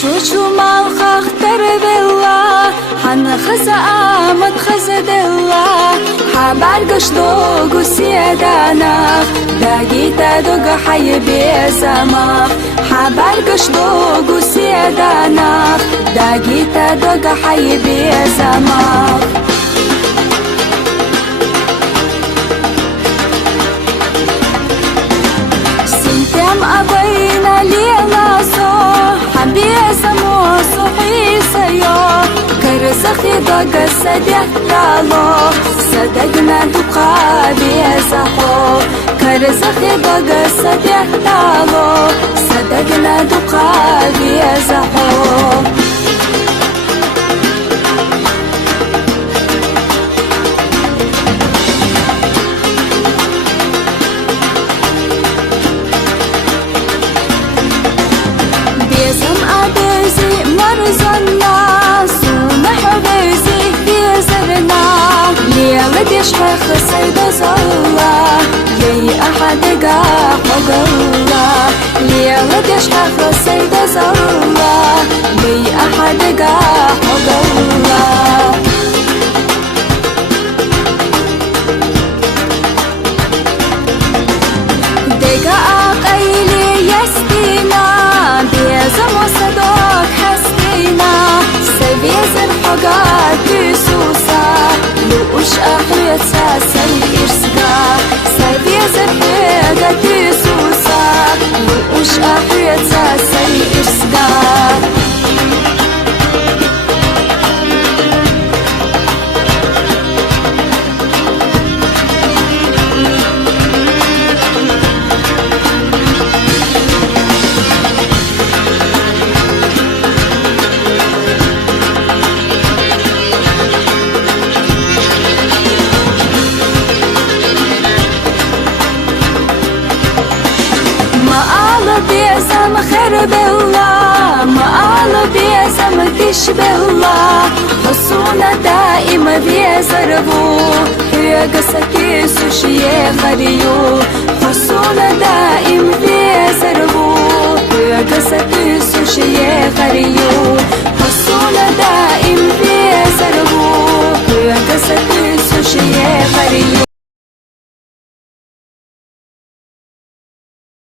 شو مع الخاطر بالله حنخزا آمد خزد الله حبرقش دوغو سيدانا داقيتا دوغ حي بيزامخ حبرقش دوغو سيدانا داقيتا دوغ حي بيزامخ سنتم أبينا ليلا صح بيزا موسو حيسيو كرزخي دوغ سدح لالو صدقنا دوقا بيزا حو كرزخي دوغ سدح لالو صدقنا دوقا بيزا حو يشحخ سيد الله يي أحد قاح وقالله ليالد يشحخ سيد الله يي أحد قاح وقالله دقا قيلي يسدينا بيزم وصدوك حسدينا سبيزن حقات بسوسا لوش أحيط ساسي إرسقا سبيزن حقات بسوسا لوش أحيط ساسي إرسقا بيزم خير بالله ما بيزم كش بالله حصونا دائما بيزربو هي قصتي سوشي خريو حصونا دائما بيزربو هي قصتي سوشي خريو حصونا دائما بيزربو هي قصتي سوشي خريو